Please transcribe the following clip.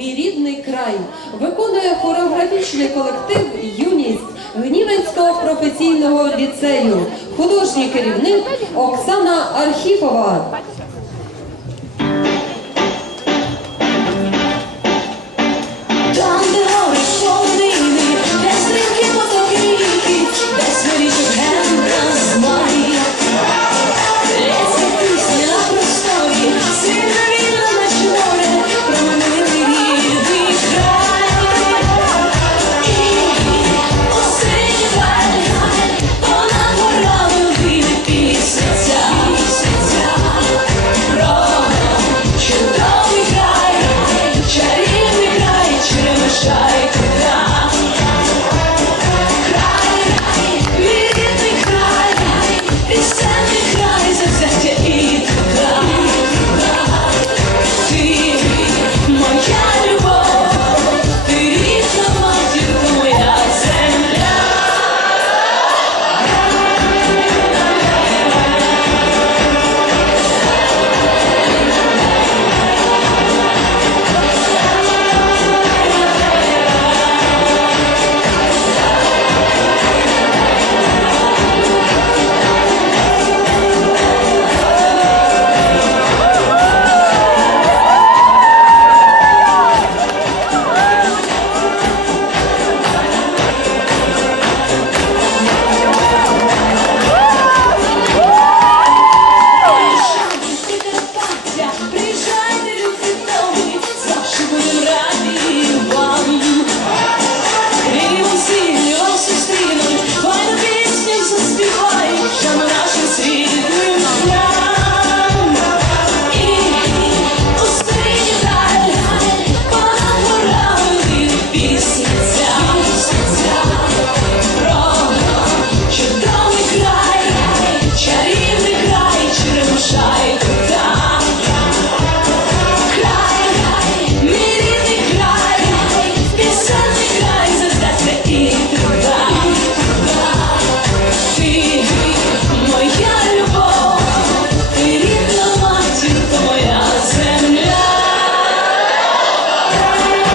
Мій рідний край виконує хореографічний колектив Юність Гнівенського професійного ліцею, художній керівник Оксана Архіпова.